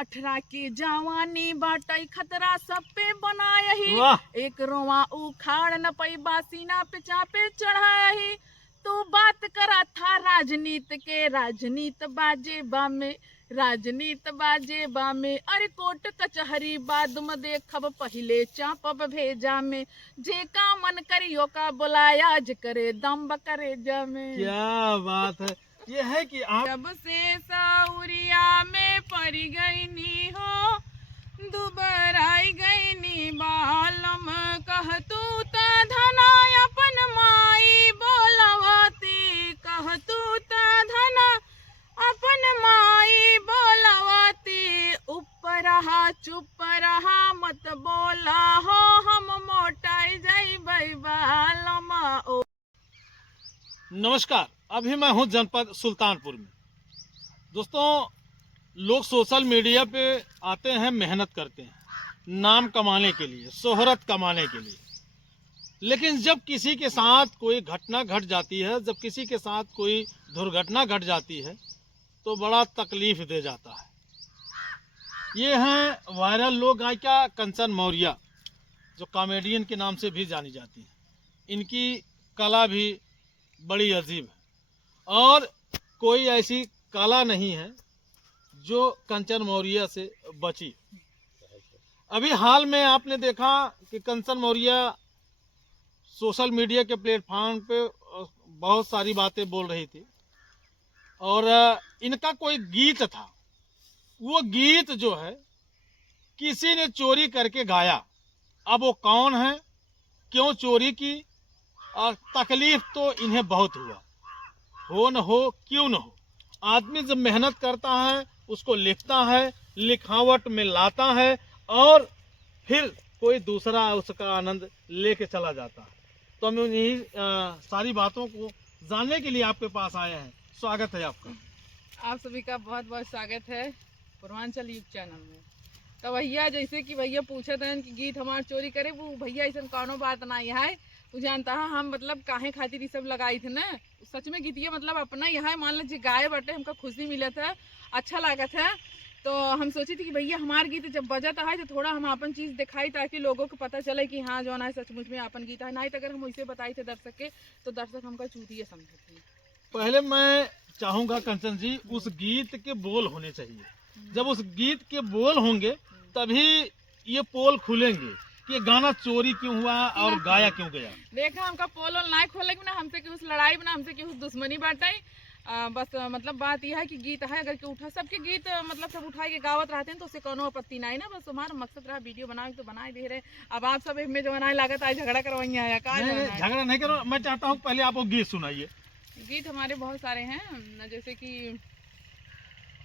18 की जवानी बाटई खतरा सब पे बनायही, एक रोवा उखाड़ न पई बासीना पे चापे चढ़ायही। तू बात करा था राजनीत के, राजनीत बाजे बामे, राजनीत बाजे बामे। अरे कोर्ट कचहरी बाद में देखब पहले चापब भेजा में, जे का मन करियो का बुलाया ज करे दम्ब करे जमे। क्या बात है। ये है कि आप जब से साउरिया में पड़ गई नी हो, दुबराई गई नी बालम। कह तू ता धना अपन माई बोलवाती, कह तू ता धना अपन माई बोलवाती। ऊपर रहा चुप रहा मत बोला हो, हम मोटाई जाई बालम। नमस्कार, अभी मैं हूं जनपद सुल्तानपुर में। दोस्तों, लोग सोशल मीडिया पे आते हैं, मेहनत करते हैं नाम कमाने के लिए, शोहरत कमाने के लिए। लेकिन जब किसी के साथ कोई घटना घट जाती है, जब किसी के साथ कोई दुर्घटना घट जाती है, तो बड़ा तकलीफ दे जाता है। ये हैं वायरल लोक गायिका कंचन मौर्य, जो कॉमेडियन के नाम से भी जानी जाती हैं। इनकी कला भी बड़ी अजीब है और कोई ऐसी कला नहीं है जो कंचन मौर्य से बची। अभी हाल में आपने देखा कि कंचन मौर्य सोशल मीडिया के प्लेटफॉर्म पे बहुत सारी बातें बोल रही थी और इनका कोई गीत था, वो गीत जो है किसी ने चोरी करके गाया। अब वो कौन है, क्यों चोरी की, और तकलीफ तो इन्हें बहुत हुआ। हो न हो, क्यों न हो, आदमी जब मेहनत करता है, उसको लिखता है, लिखावट में लाता है और फिर कोई दूसरा उसका आनंद लेके चला जाता है। तो हम यही सारी बातों को जानने के लिए आपके पास आए हैं। स्वागत है आपका। आप सभी का बहुत बहुत स्वागत है पूर्वांचल युग चैनल में। तो भैया जैसे कि भैया पूछे थे कि गीत हमार चोरी करे, वो भैया ऐसा कौनो बात नहीं है। तू जानता है हम मतलब काहे खातिर सब लगाई थे ना, सच में गीतिया मतलब अपना यहाँ मान लीजिए गाय बटे, हमका खुशी मिला था, अच्छा लगा था। तो हम सोची थी कि भैया हमार गीत जब बजता है तो थोड़ा हम अपन चीज़ दिखाई, ताकि लोगों को पता चले कि हाँ जो है सचमुच में अपन गीत है। नहीं तो अगर हम वैसे बताई थे दर्शक के, तो दर्शक हमका चूतिया समझते हैं। पहले मैं चाहूंगा कंचन जी, उस गीत के बोल होने चाहिए। जब उस गीत के बोल होंगे तभी ये पोल खुलेंगे कि ये गाना चोरी क्यों हुआ और गाया क्यों गया। देखा हमका पोल ना खोलेगी ना, हमसे क्यों लड़ाई बना, हमसे क्यों दुश्मनी बांटे। बस मतलब बात यह है कि गीत है, अगर उठा सबके गीत मतलब सब उठाए के गावत रहते हैं तो उससे कोनो आपत्ति नहीं ना। बस हमारा मकसद रहा वीडियो बनाए तो बनाए दे रहे। अब आप सब में जो बनाए लागत आज झगड़ा करवाई आया का? झगड़ा नहीं करो, मैं चाहता हूँ पहले आप वो गीत सुनाइए। गीत हमारे बहुत सारे हैं, जैसे कि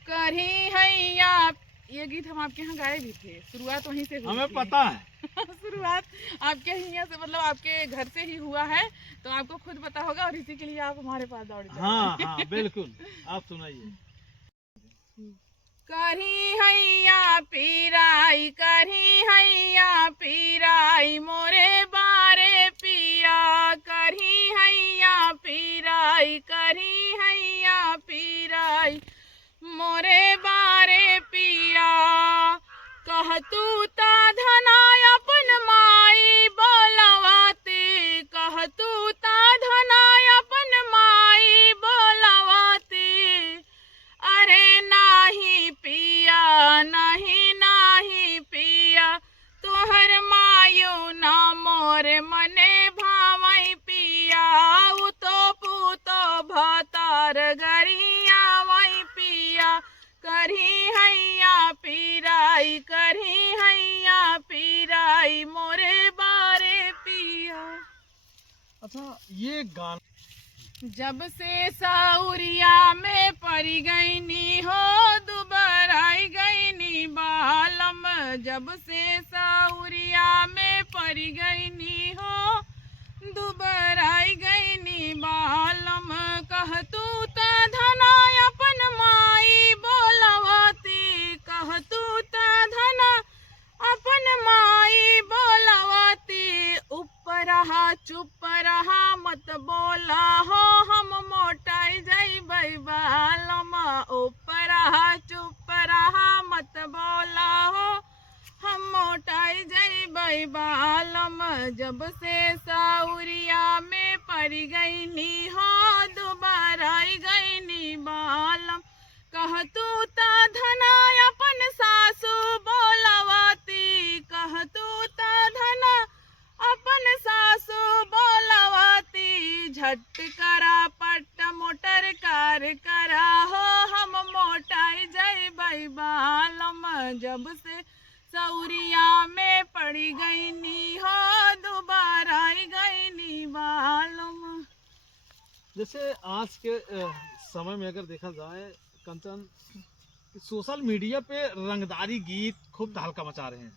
करी हैया, ये गीत हम आपके यहाँ गाए भी थे। शुरुआत वहीं से हुई, हमें पता है। शुरुआत आपके यहाँ से मतलब आपके घर से ही हुआ है, तो आपको खुद पता होगा और इसी के लिए आप हमारे पास दौड़ जाए। हाँ हाँ बिल्कुल, आप सुनाइए। करी हैया पीराई, करी हैया पीराई मोरे बारे पिया, करी हैया पीराई, करी हैया पीराई मोरे बारे पिया। कह तू ता धना अपन माई बोलवाती, कह तू ता धना अपन माई बोलवाती। अरे नाही पिया, नहीं नाही पिया, तोहर मायू ना मोर मने भावई पिया। उतो पूतो भतार गरिया वही पिया, करी हैया पीराई, करी हैया पीराई मोरे बारे पिया। अच्छा, ये गाना जब से साउरिया में पड़ गई नी हो, दुबराई गई नी बालम। जब से साउरिया में पड़ गई नी हो, दुबराई गई नी बालम। कह तू ता धना अपन माई बोलवाती, कह तू ता धना अपन माई बोलवाती। ऊपर रहा चुप रहा मत बोला हो, हम मोटाई जाई बालम। ऊपर रहा चुप रहा मत बोला जाई बालम, जब से साउरिया में पड़ गई नी हो, दोबारा आई गई नी बालम। कह तू ता धना अपन सासू बोलवाती, कह तू ता धना अपन सासू बोलवाती। झट करा पट्ट मोटर कार करा हो, हम मोटाई जई बालम, जब से सौरिया में पड़ी गई नी हो, दोबारा आई गई नी बालम। जैसे आज के समय में अगर देखा जाए कंचन, सोशल मीडिया पे रंगदारी गीत खूब तहलका मचा रहे हैं,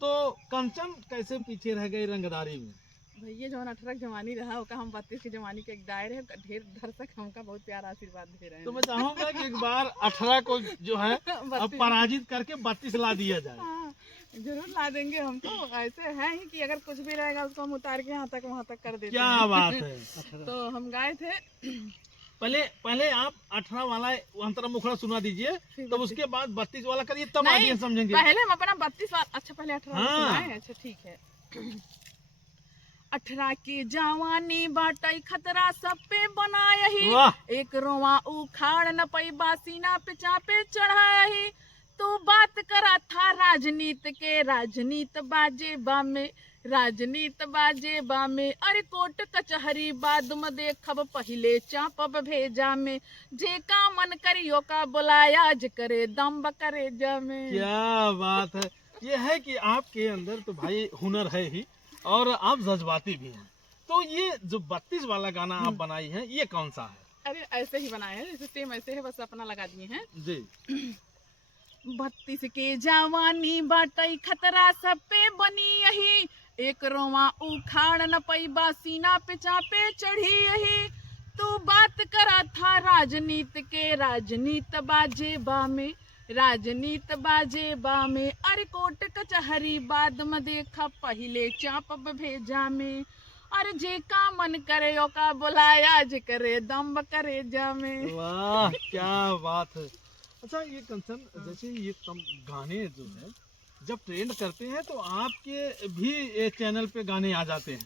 तो कंचन कैसे पीछे रह गई रंगदारी में? भैया जो 18 जवानी रहा होगा, हम 32 की जवानी के एक दायरे है, ढेर दर्शक हमका बहुत प्यार आशीर्वाद दे रहे हैं। तो मैं चाहूंगा कि एक बार 18 को जो है अब पराजित करके 32 ला दिया जाए। हाँ, जरूर ला देंगे हम तो। ऐसे है ही कि अगर कुछ भी रहेगा उसको हम उतार के यहाँ तक कर देते क्या हैं। बात है। तो हम गाए थे। पहले आप 18 वाला अंतरा मुखड़ा सुना दीजिए, तब उसके बाद 32 वाला करिए, तब नहीं, ऑडियंस समझेंगे। पहले हम अपना 32 वाला, अच्छा पहले 18 वाला हाँ। सुनाएं। अच्छा ठीक है। 18 की जवानी बाटाई खतरा सब पे बनाया ही, वाह। एक रोवा उखाड़ न पई बासीना पे चापे चढ़ाया ही। तू बात करा था राजनीति के, राजनीति बाजे बामे, राजनीति बाजे बामे। अरे कोर्ट कचहरी बाद में देखब, पहले चापब भेजा में। जे का मन करियो का बुलाया, जे करे दम्ब करे जमे। क्या बात है। ये है कि आपके अंदर तो भाई हुनर है ही, और आप जज्बाती भी हैं। तो ये जो 32 वाला गाना आप बनाई है, ये कौन सा है? अरे ऐसे ही बनाए हैं, जैसे सेम ऐसे है, बस अपना लगा दिए हैं जी। 32 के जवानी बाटई खतरा सब पे बनी यही, एक रोवा उखाड़ न पई बासीना पे चापे चढ़ी यही। तू बात करा था राजनीति के, राजनीति बाजे बामे, राजनीति बाजे बामे। अरे कोर्ट कचहरी बाद में देखा, पहले चापब भेजा में। अरे जे का मन करे ओ का बुलाया, जे करे दम्ब करे जामे। वाह क्या बात है। अच्छा ये कंचन, जैसे ये गाने जो है जब ट्रेंड करते हैं तो आपके भी चैनल पे गाने आ जाते हैं।